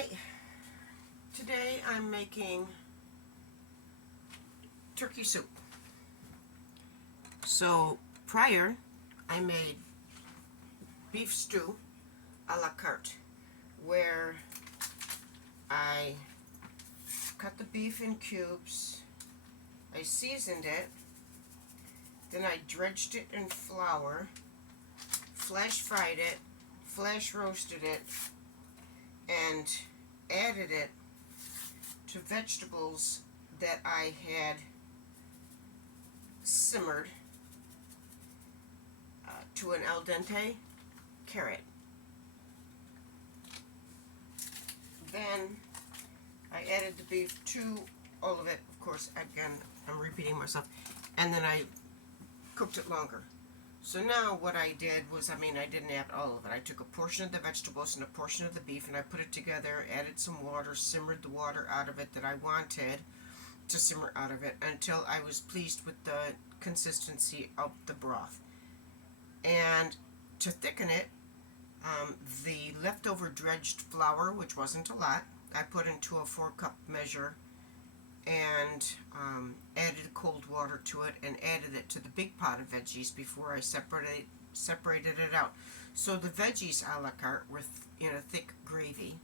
Hi, today I'm making turkey soup. So prior I made beef stew a la carte, where I cut the beef in cubes, I seasoned it, then I dredged it in flour, flash fried it, flash roasted it, and added it to vegetables that I had simmered to an al dente carrot. Then I added the beef to all of it, of course, again, I'm repeating myself, and then I cooked it longer. So now what I did was, I didn't add all of it. I took a portion of the vegetables and a portion of the beef and I put it together, added some water, simmered the water out of it that I wanted to simmer out of it until I was pleased with the consistency of the broth. And to thicken it, the leftover dredged flour, which wasn't a lot, I put into a 4-cup measure and added cold water to it and added it to the big pot of veggies before I separated it out. So the veggies a la carte were in a thick gravy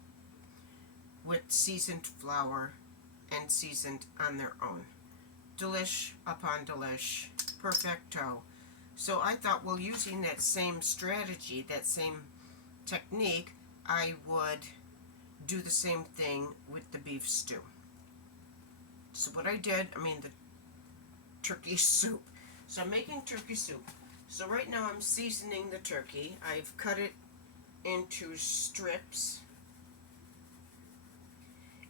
with seasoned flour and seasoned on their own. Delish upon delish, perfecto. So I thought, well, using that same strategy, that same technique, I would do the same thing with the beef stew. So what I did, the turkey soup. So I'm making turkey soup. So right now I'm seasoning the turkey. I've cut it into strips.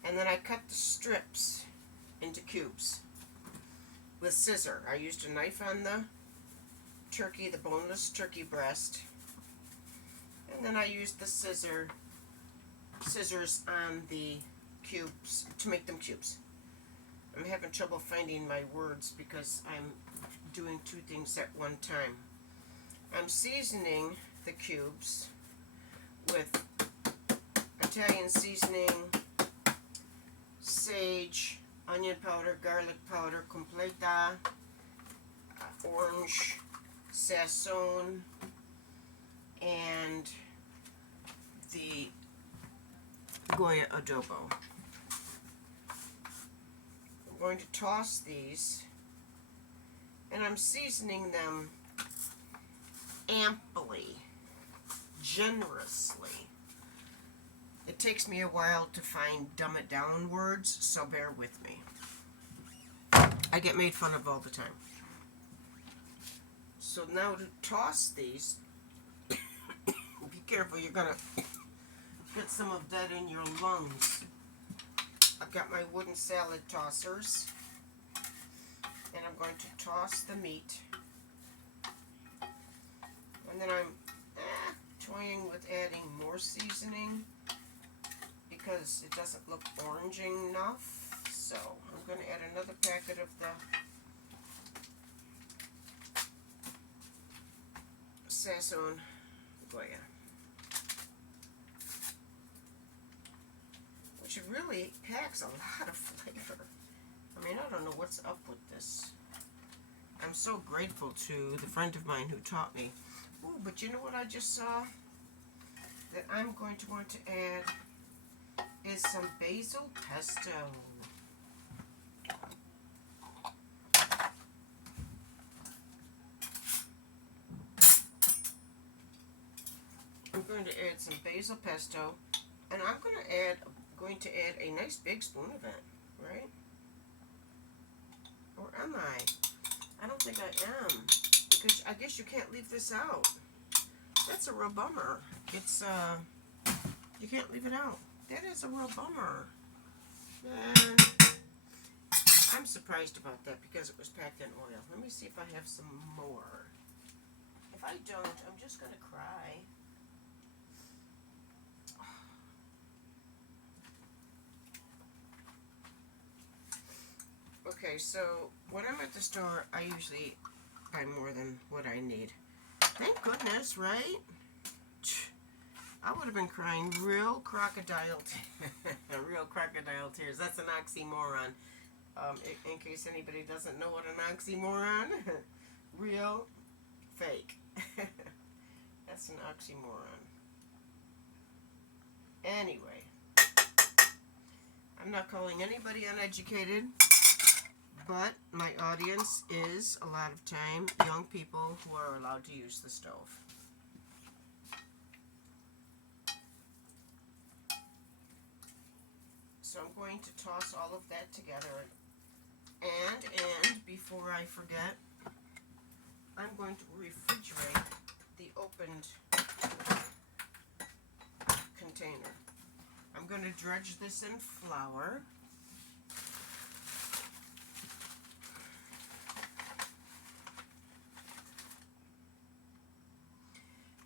And then I cut the strips into cubes with scissor. I used a knife on the turkey, the boneless turkey breast. And then I used the scissors on the cubes to make them cubes. I'm having trouble finding my words because I'm doing two things at one time. I'm seasoning the cubes with Italian seasoning, sage, onion powder, garlic powder, completa, orange, sazon, and the Goya adobo. I'm going to toss these, and I'm seasoning them amply, generously. It takes me a while to find dumb it down words, so bear with me. I get made fun of all the time. So now to toss these, be careful, you're going to get some of that in your lungs. I've got my wooden salad tossers, and I'm going to toss the meat, and then I'm toying with adding more seasoning because it doesn't look orangey enough. So I'm going to add another packet of the sazon Goya, which really packs a lot of flavor. I don't know what's up with this. I'm so grateful to the friend of mine who taught me. Ooh, but you know what I just saw that I'm going to want to add is some basil pesto. I'm going to add some basil pesto, and I'm going to add a nice big spoon of it, right? Or am I? I don't think I am, because I guess you can't leave this out. That's a real bummer. It's you can't leave it out. That is a real bummer. And I'm surprised about that because it was packed in oil. Let me see if I have some more. If I don't, I'm just going to cry. Okay, so when I'm at the store, I usually buy more than what I need. Thank goodness, right? I would have been crying real crocodile tears. That's an oxymoron. In case anybody doesn't know what an oxymoron, real, fake. That's an oxymoron. Anyway, I'm not calling anybody uneducated, but my audience is a lot of time young people who are allowed to use the stove. So I'm going to toss all of that together. And before I forget, I'm going to refrigerate the opened container. I'm going to dredge this in flour.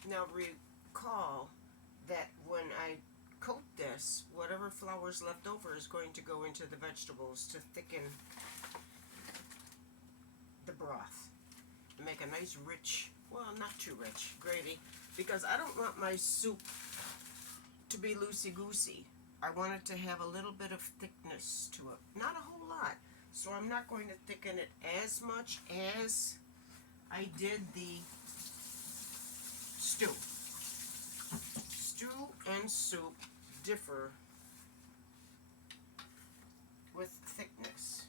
Now recall that when I coat this, whatever flour is left over is going to go into the vegetables to thicken the broth. And make a nice rich, well, not too rich, gravy, because I don't want my soup to be loosey-goosey. I want it to have a little bit of thickness to it. Not a whole lot. So I'm not going to thicken it as much as I did the stew. Stew and soup differ with thickness.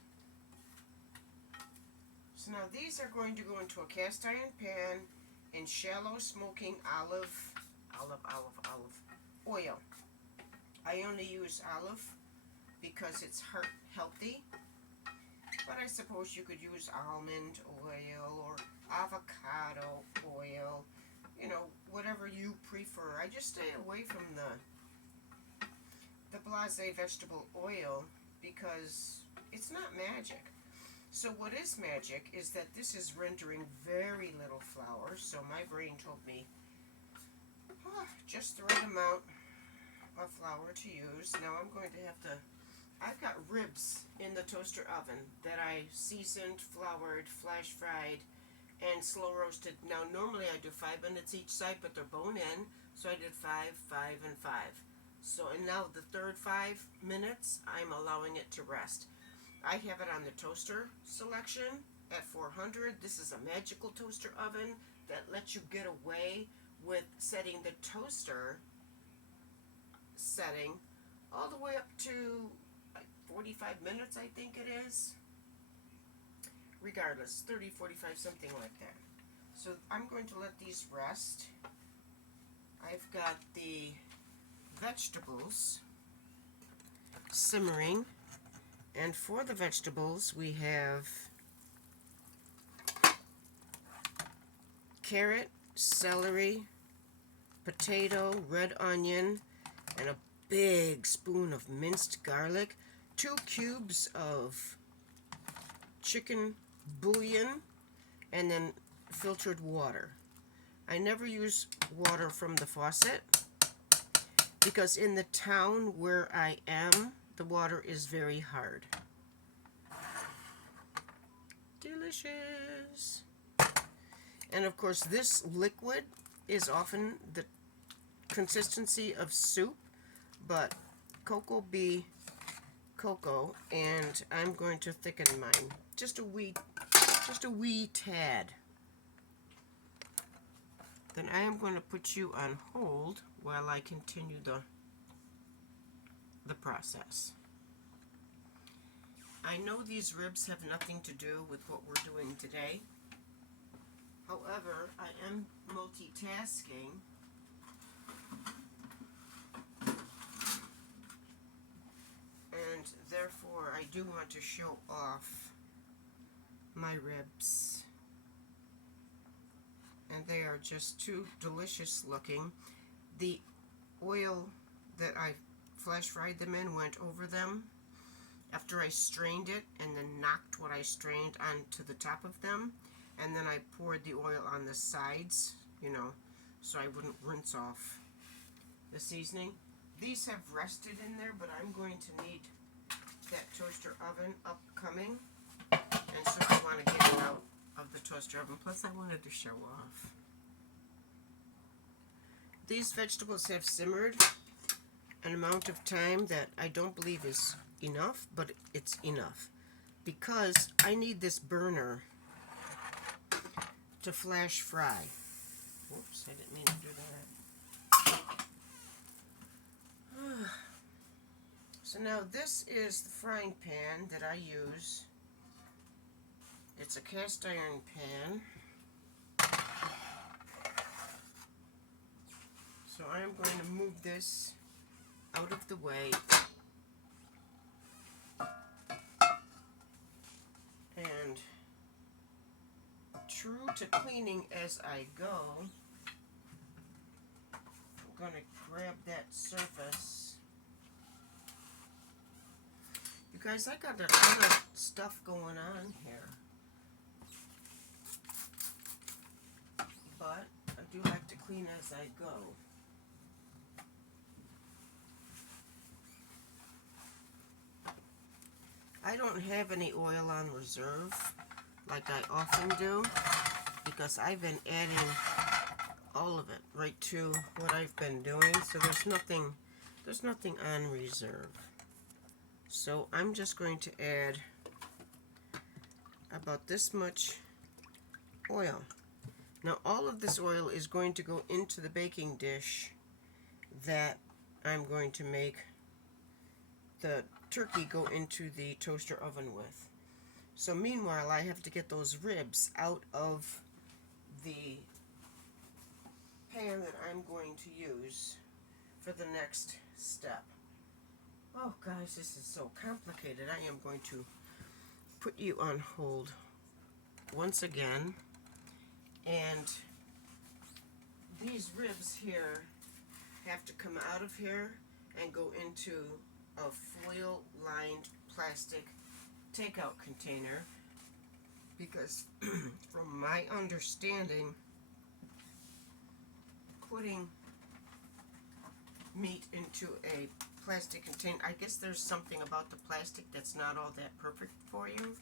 So now these are going to go into a cast iron pan in shallow smoking olive oil. I only use olive because it's healthy, but I suppose you could use almond oil or avocado oil, you know, whatever you prefer. I just stay away from the blasé vegetable oil because it's not magic. So what is magic is that this is rendering very little flour, so my brain told me just the right amount of flour to use. Now I'm going to have to, I've got ribs in the toaster oven that I seasoned, floured, flash fried, and slow roasted. Now normally I do 5 minutes each side, but they're bone in, so I did 5, 5, and 5. So, and now the third 5 minutes, I'm allowing it to rest. I have it on the toaster selection at 400. This is a magical toaster oven that lets you get away with setting the toaster setting all the way up to like 45 minutes, I think it is. Regardless, 30, 45, something like that. So I'm going to let these rest. I've got the vegetables simmering, and for the vegetables we have carrot, celery, potato, red onion, and a big spoon of minced garlic, 2 cubes of chicken bouillon, and then filtered water. I never use water from the faucet because in the town where I am, the water is very hard. Delicious. And of course this liquid is often the consistency of soup, but cocoa be cocoa, and I'm going to thicken mine just a wee tad. Then I am going to put you on hold while I continue the process. I know these ribs have nothing to do with what we're doing today. However, I am multitasking. And therefore, I do want to show off my ribs. And they are just too delicious looking. The oil that I flash fried them in went over them after I strained it and then knocked what I strained onto the top of them. And then I poured the oil on the sides, you know, so I wouldn't rinse off the seasoning. These have rested in there, but I'm going to need that toaster oven upcoming, and so I want to get it out of the toaster oven. Plus I wanted to show off. these vegetables have simmered an amount of time that I don't believe is enough, but it's enough because I need this burner to flash fry. Whoops, I didn't mean to do that. So now this is the frying pan that I use. It's a cast iron pan. So I am going to move this out of the way and, true to cleaning as I go, I'm going to grab that surface. You guys, I got a lot of stuff going on here, but I do like to clean as I go. I don't have any oil on reserve like I often do because I've been adding all of it right to what I've been doing, so there's nothing on reserve. So I'm just going to add about this much oil. Now all of this oil is going to go into the baking dish that I'm going to make the turkey go into the toaster oven with. So meanwhile, I have to get those ribs out of the pan that I'm going to use for the next step. Oh guys, this is so complicated. I am going to put you on hold once again, and these ribs here have to come out of here and go into a foil-lined plastic takeout container because from my understanding, putting meat into a plastic container, I guess there's something about the plastic that's not all that perfect for you.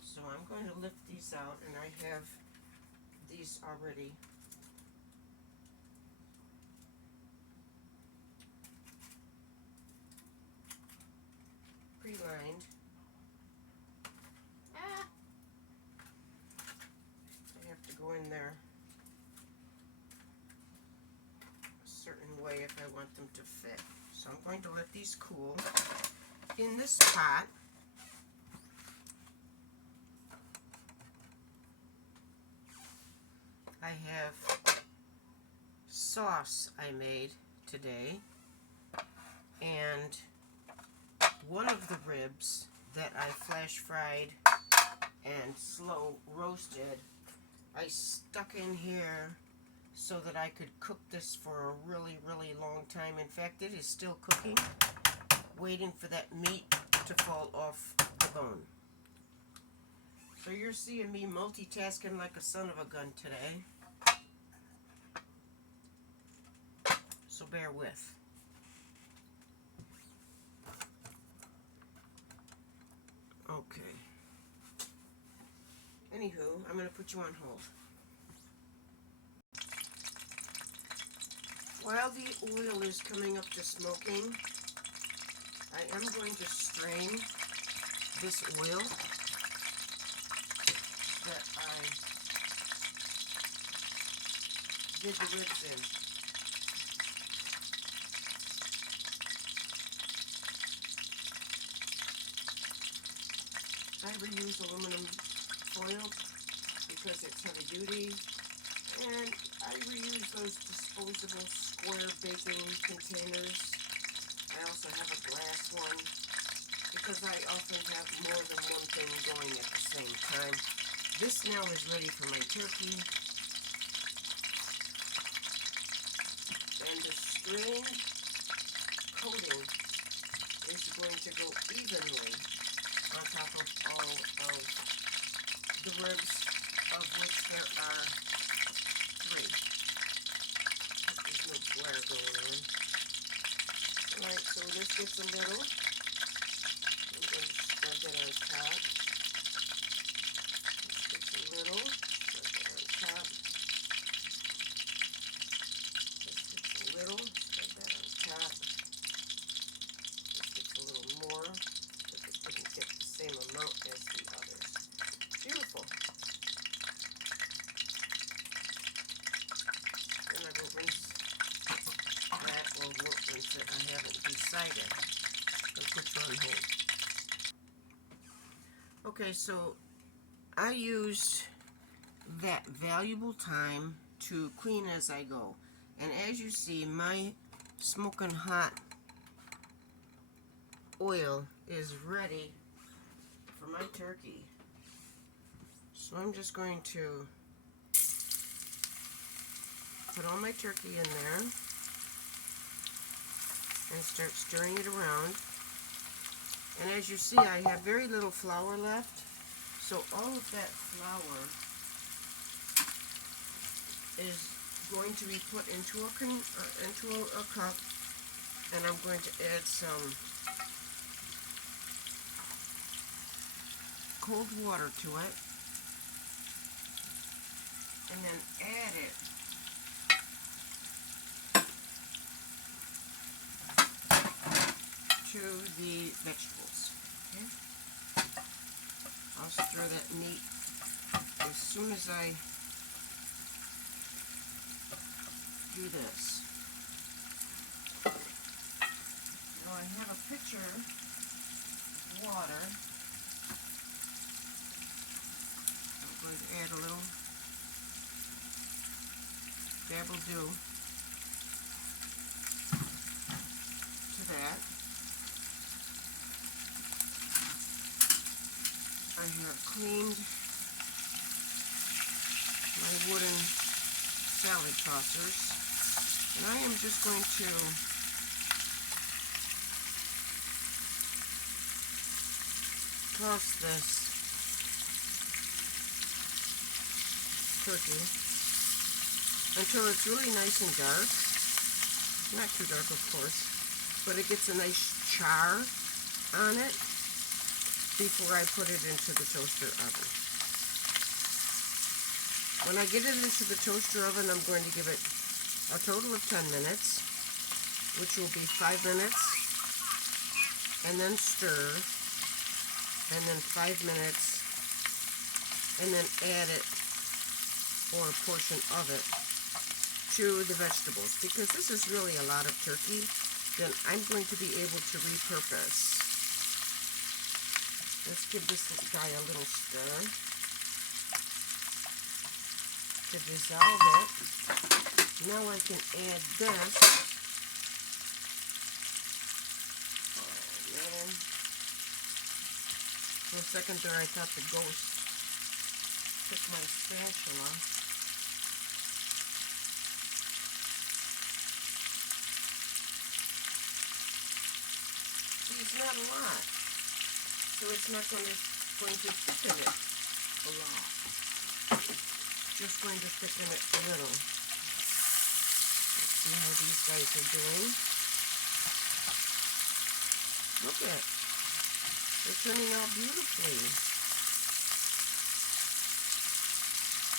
So I'm going to lift these out, and I have these already pre-lined. I have to go in there a certain way if I want them to fit. So I'm going to let these cool. In this pot, I have sauce I made today, and one of the ribs that I flash fried and slow roasted, I stuck in here so that I could cook this for a really, really long time. In fact, it is still cooking, waiting for that meat to fall off the bone. So you're seeing me multitasking like a son of a gun today. So bear with. Okay. Anywho, I'm going to put you on hold. While the oil is coming up to smoking, I am going to strain this oil that I did the ribs in. I reuse aluminum foil because it's heavy duty, and I reuse those disposable square baking containers. I also have a glass one because I often have more than one thing going at the same time. This now is ready for my turkey, and the strained coating is going to go evenly on top of all of the ribs, of which there are 3. There's no glare going on. Alright, so this gets a little. I'm going to spread that on top. This gets a little. Spread that on top. This it. I haven't decided. I'll put you on hold. Okay, so I used that valuable time to clean as I go. And as you see, my smoking hot oil is ready for my turkey. So I'm just going to put all my turkey in there and start stirring it around. And as you see, I have very little flour left. So all of that flour is going to be put into a cup, and I'm going to add some cold water to it, and then add it to the vegetables. Okay? I'll stir that meat as soon as I do this. Now I have a pitcher of water. I'm going to add a little dabble dew to that. I have cleaned my wooden salad tossers, and I am just going to toss this turkey until it's really nice and dark. Not too dark, of course, but it gets a nice char on it before I put it into the toaster oven. When I get it into the toaster oven, I'm going to give it a total of 10 minutes, which will be 5 minutes, and then stir, and then 5 minutes, and then add it, or a portion of it, to the vegetables. Because this is really a lot of turkey, then I'm going to be able to repurpose. Let's give this guy a little stir to dissolve it. Now I can add this. Oh man. For a second there I thought the ghost took my spatula. See, it's not a lot. So it's not going to thicken it a lot. Just going to thicken it a little. Let's see how these guys are doing. Look at it. They're turning out beautifully.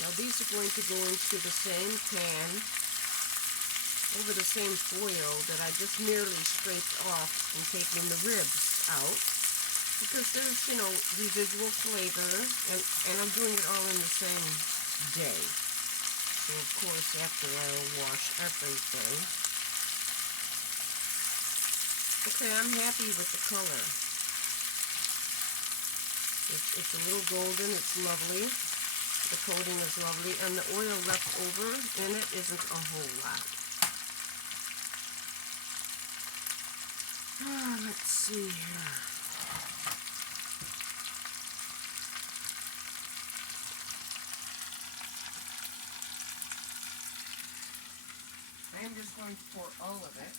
Now these are going to go into the same pan over the same foil that I just merely scraped off from taking the ribs out. Because there's, you know, residual flavor, and I'm doing it all in the same day. So, of course, after I'll wash everything. Okay, I'm happy with the color. It's a little golden, it's lovely. The coating is lovely, and the oil left over in it isn't a whole lot. Let's see here. I'm just going to pour all of it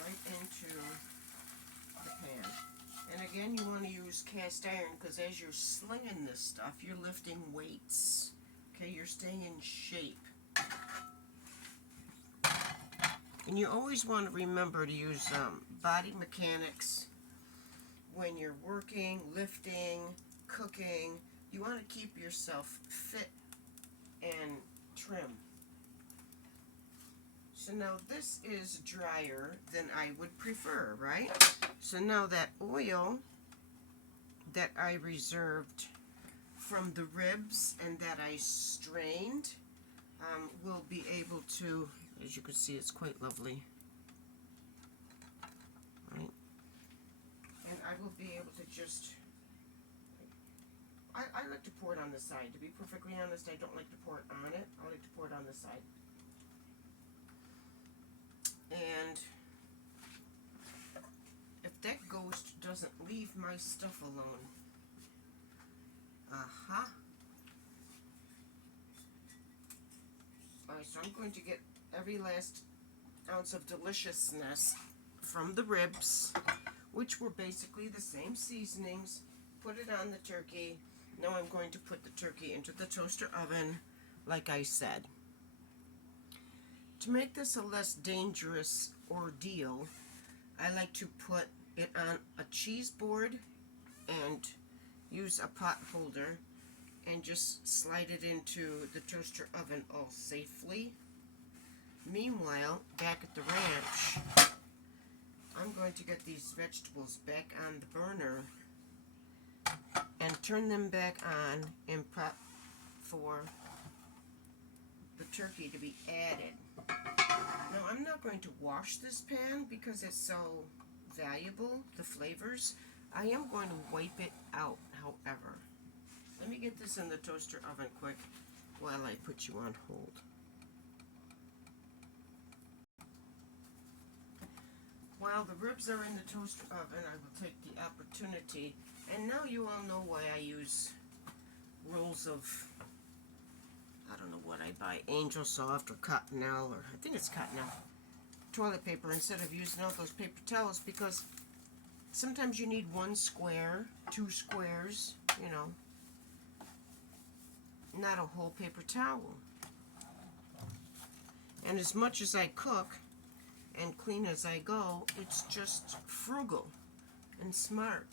right into the pan. And again, you want to use cast iron because as you're slinging this stuff, you're lifting weights. Okay, you're staying in shape. And you always want to remember to use body mechanics when you're working, lifting, cooking. You want to keep yourself fit and trim. So now this is drier than I would prefer, right? So now that oil that I reserved from the ribs and that I strained will be able to As you can see, it's quite lovely. Right? And I will be able to just, I like to pour it on the side. To be perfectly honest, I don't like to pour it on it. I like to pour it on the side. And if that ghost doesn't leave my stuff alone. Alright, so I'm going to get every last ounce of deliciousness from the ribs, which were basically the same seasonings. Put it on the turkey. Now I'm going to put the turkey into the toaster oven, like I said. To make this a less dangerous ordeal, I like to put it on a cheese board and use a pot holder and just slide it into the toaster oven all safely. Meanwhile, back at the ranch, I'm going to get these vegetables back on the burner and turn them back on and prep for the turkey to be added. Now, I'm not going to wash this pan because it's so valuable, the flavors. I am going to wipe it out, however. Let me get this in the toaster oven quick while I put you on hold. While the ribs are in the toaster oven, I will take the opportunity, and now you all know why I use rolls of, I don't know what I buy, Angel Soft or Cottonelle, or I think it's Cottonelle, toilet paper instead of using all those paper towels, because sometimes you need 1 square, 2 squares, you know, not a whole paper towel. And as much as I cook and clean as I go, it's just frugal and smart.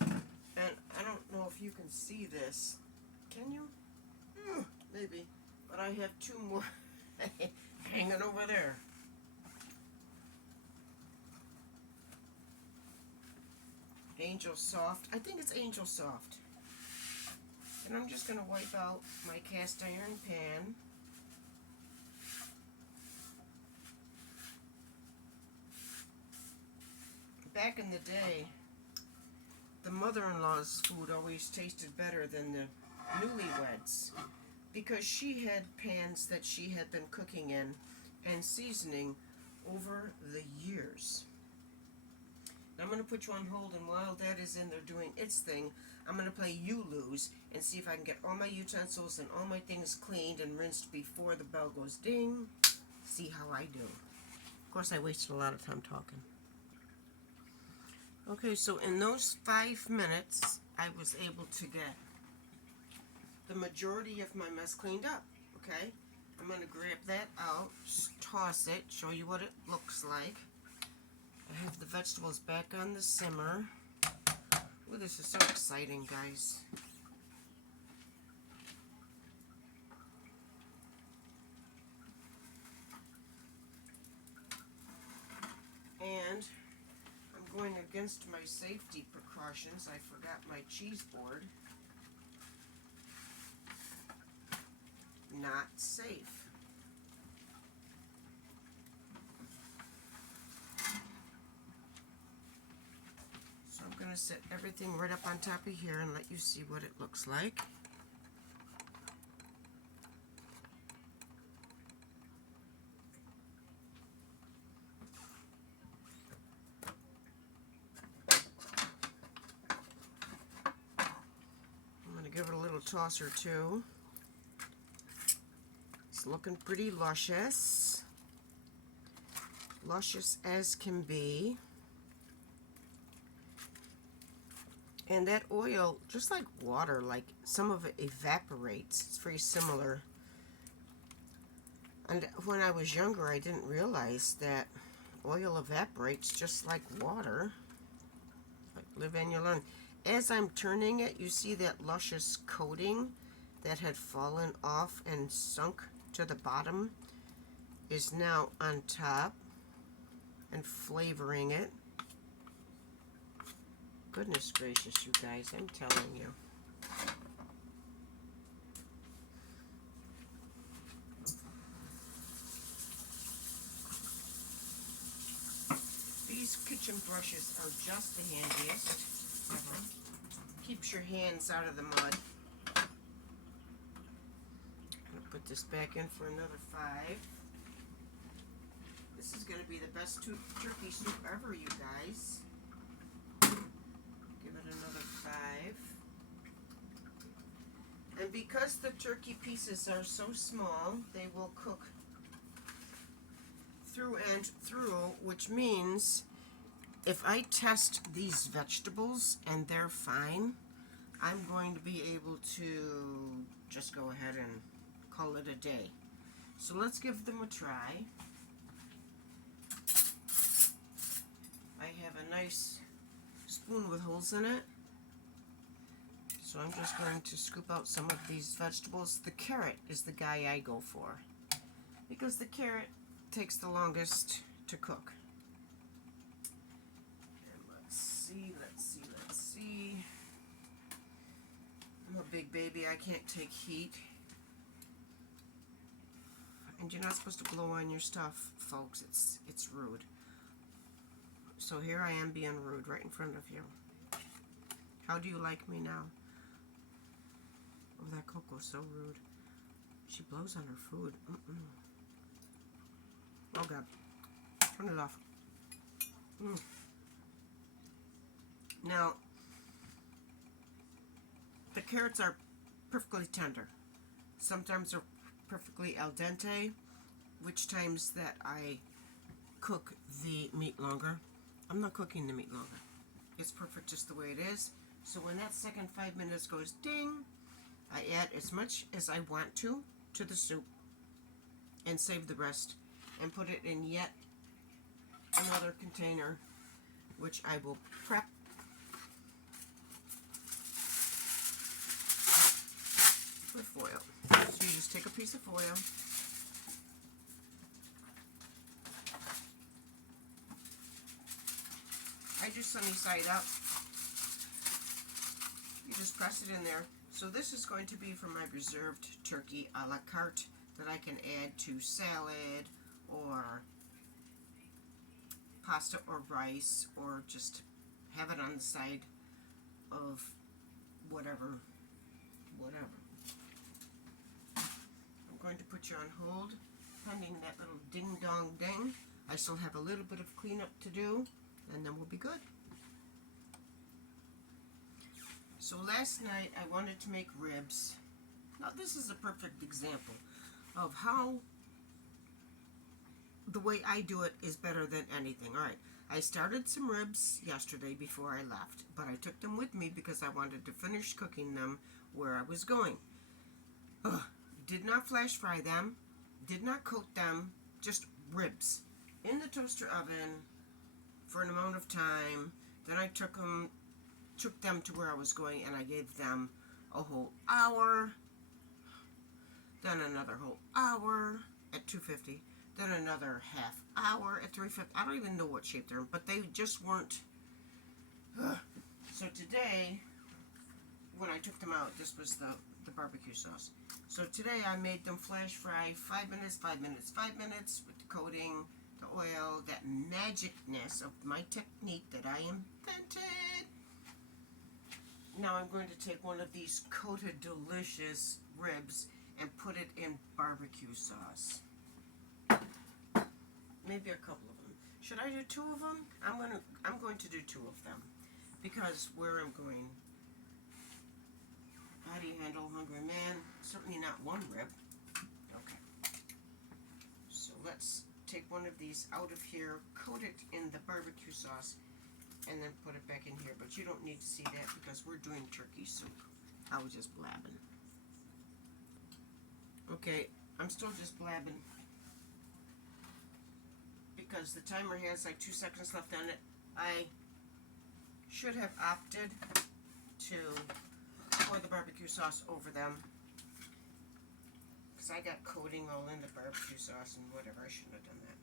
And I don't know if you can see this. Can you? Maybe. But I have 2 more hanging over there. Angel Soft. I think it's Angel Soft. And I'm just going to wipe out my cast iron pan. Back in the day, the mother-in-law's food always tasted better than the newlyweds because she had pans that she had been cooking in and seasoning over the years. Now I'm going to put you on hold, and while that is in there doing its thing, I'm going to play You Lose and see if I can get all my utensils and all my things cleaned and rinsed before the bell goes ding. See how I do. Of course, I wasted a lot of time talking. Okay, so in those 5 minutes, I was able to get the majority of my mess cleaned up, okay? I'm going to grab that out, toss it, show you what it looks like. I have the vegetables back on the simmer. Ooh, this is so exciting, guys. And I'm going against my safety precautions. I forgot my cheese board. Not safe. So I'm going to set everything right up on top of here and let you see what it looks like. I'm going to give it a little toss or two. It's looking pretty luscious. Luscious as can be. And that oil, just like water, like some of it evaporates. It's very similar. And when I was younger, I didn't realize that oil evaporates just like water. Like live and you learn. As I'm turning it, you see that luscious coating that had fallen off and sunk to the bottom is now on top and flavoring it. Goodness gracious, you guys, I'm telling you. kitchen brushes are just the handiest ever. Keeps your hands out of the mud. I'm going to put this back in for another 5. This is going to be the best turkey soup ever, you guys. Give it another 5. And because the turkey pieces are so small, they will cook through and through, which means if I test these vegetables and they're fine, I'm going to be able to just go ahead and call it a day. So let's give them a try. I have a nice spoon with holes in it. So I'm just going to scoop out some of these vegetables. The carrot is the guy I go for, because the carrot takes the longest to cook. And let's see. I'm a big baby, I can't take heat. And you're not supposed to blow on your stuff, folks. It's rude. So here I am being rude right in front of you. How do you like me now? Oh, that Coco's so rude. She blows on her food. Oh, God. Turn it off. Now, the carrots are perfectly tender. Sometimes they're perfectly al dente, which times that I cook the meat longer. I'm not cooking the meat longer. It's perfect just the way it is. So when that second 5 minutes goes ding, I add as much as I want to the soup and save the rest and put it in yet another container, which I will prep with foil. So you just take a piece of foil, I do sunny side up. You just press it in there. So this is going to be for my reserved turkey a la carte that I can add to salad or pasta or rice, or just have it on the side of whatever. I'm going to put you on hold pending that little ding dong ding. I still have a little bit of cleanup to do, and then we'll be good. So last night I wanted to make ribs. Now this is a perfect example of how the way I do it is better than anything. Alright, I started some ribs yesterday before I left, but I took them with me because I wanted to finish cooking them where I was going. Did not flash fry them, did not coat them, just ribs in the toaster oven for an amount of time. Then I took them to where I was going, and I gave them a whole hour, then another whole hour at 250, then another half hour at 350. I don't even know what shape they're in, but they just weren't. So today, when I took them out, this was the barbecue sauce. So today I made them flash fry 5 minutes, 5 minutes, 5 minutes with the coating, the oil, that magicness of my technique that I invented. Now I'm going to take one of these coated delicious ribs and put it in barbecue sauce. Maybe a couple of them. Should I do 2 of them? I'm going to do 2 of them, because where I'm going, how do you handle a hungry man? Certainly not 1 rib. Okay. So let's take one of these out of here, coat it in the barbecue sauce, and then put it back in here. But you don't need to see that because we're doing turkey soup. I was just blabbing. Okay, I'm still just blabbing because the timer has like 2 seconds left on it. I should have opted to pour the barbecue sauce over them because I got coating all in the barbecue sauce and whatever. I shouldn't have done that.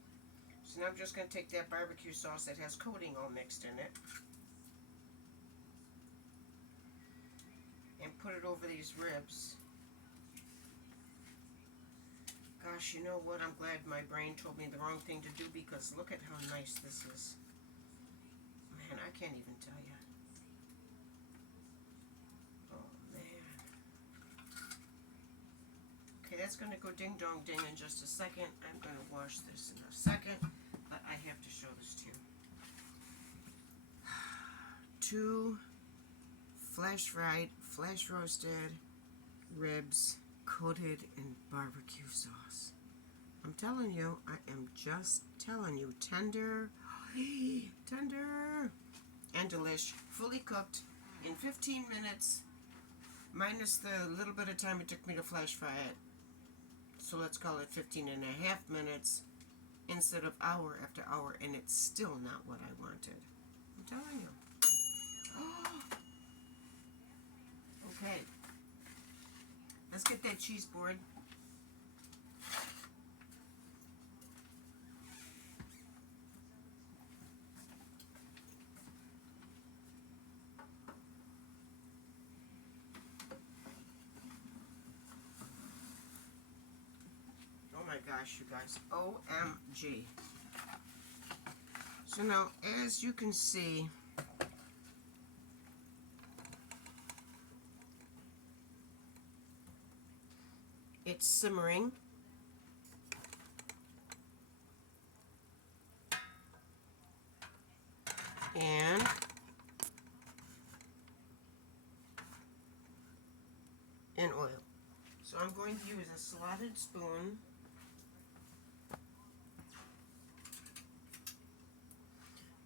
So now I'm just going to take that barbecue sauce that has coating all mixed in it and put it over these ribs. Gosh, you know what? I'm glad my brain told me the wrong thing to do, because look at how nice this is. I can't even tell you. Oh man. Okay, that's going to go ding dong ding in just a second. I'm going to wash this in a second, but I have to show this to you. 2 flash fried, flash roasted ribs coated in barbecue sauce. I'm telling you, I am just telling you, tender, tender, and delish, fully cooked in 15 minutes, minus the little bit of time it took me to flash fry it. So let's call it 15 and a half minutes instead of hour after hour, and it's still not what I wanted. I'm telling you. Okay, let's get that cheese board. Oh my gosh, you guys, OMG. So now, as you can see, it's simmering. And in oil. So I'm going to use a slotted spoon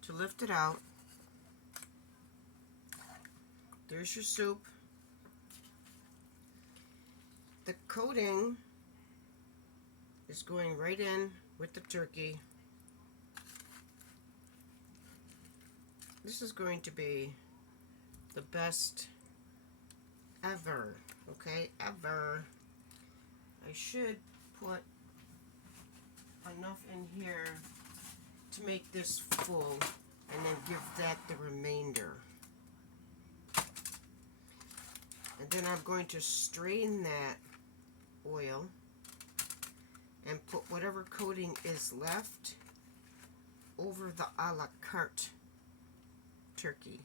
to lift it out. There's your soup. The coating is going right in with the turkey. This is going to be the best ever, okay? Ever. I should put enough in here to make this full and then give that the remainder. And then I'm going to strain that oil and put whatever coating is left over the a la carte turkey.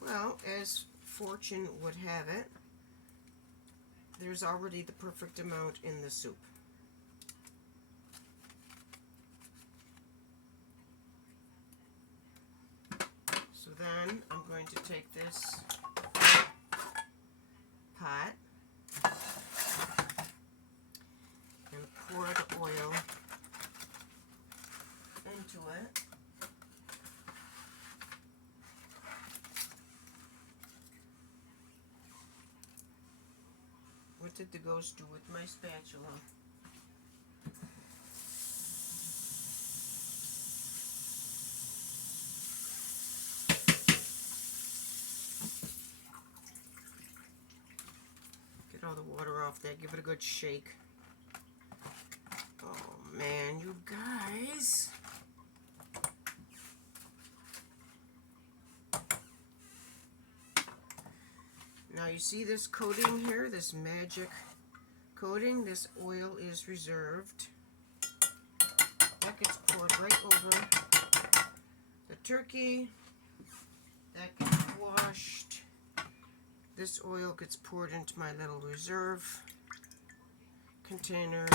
Well, as fortune would have it, there's already the perfect amount in the soup. So then I'm going to take this pot and pour the oil into it. What did the ghost do with my spatula? Get all the water off that. Give it a good shake. Oh man, you guys. Now you see this coating here, this magic coating, this oil is reserved. That gets poured right over the turkey. That gets washed. This oil gets poured into my little reserve container.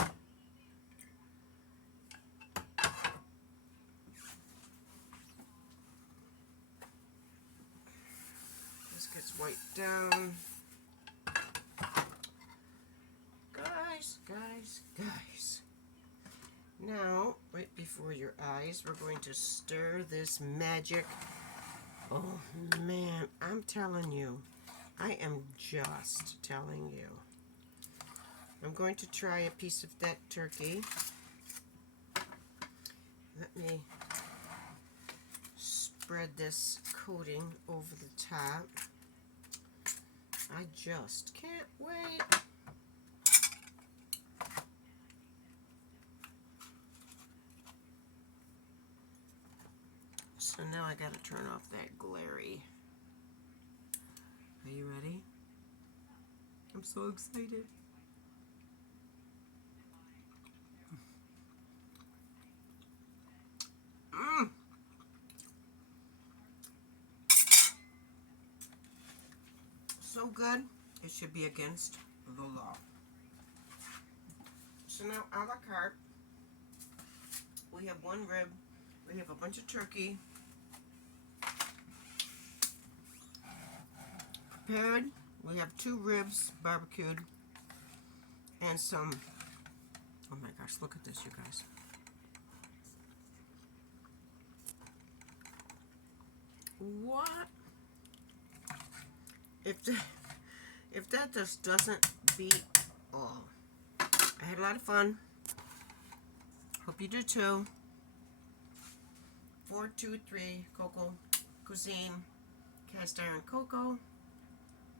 This gets wiped down. Guys. Now, right before your eyes, we're going to stir this magic. Oh man, I'm telling you. I am just telling you. I'm going to try a piece of that turkey. Let me spread this coating over the top. I just can't wait. So now I gotta turn off that glary. Are you ready? I'm so excited. good, it should be against the law. So now, a la carte, we have one rib, we have a bunch of turkey prepared, we have 2 ribs barbecued, and some, oh my gosh, look at this, you guys. What? If that just doesn't beat all. I had a lot of fun. Hope you do too. 423 Coco Cuisine, Cast Iron Coco.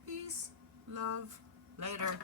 Peace, love, later.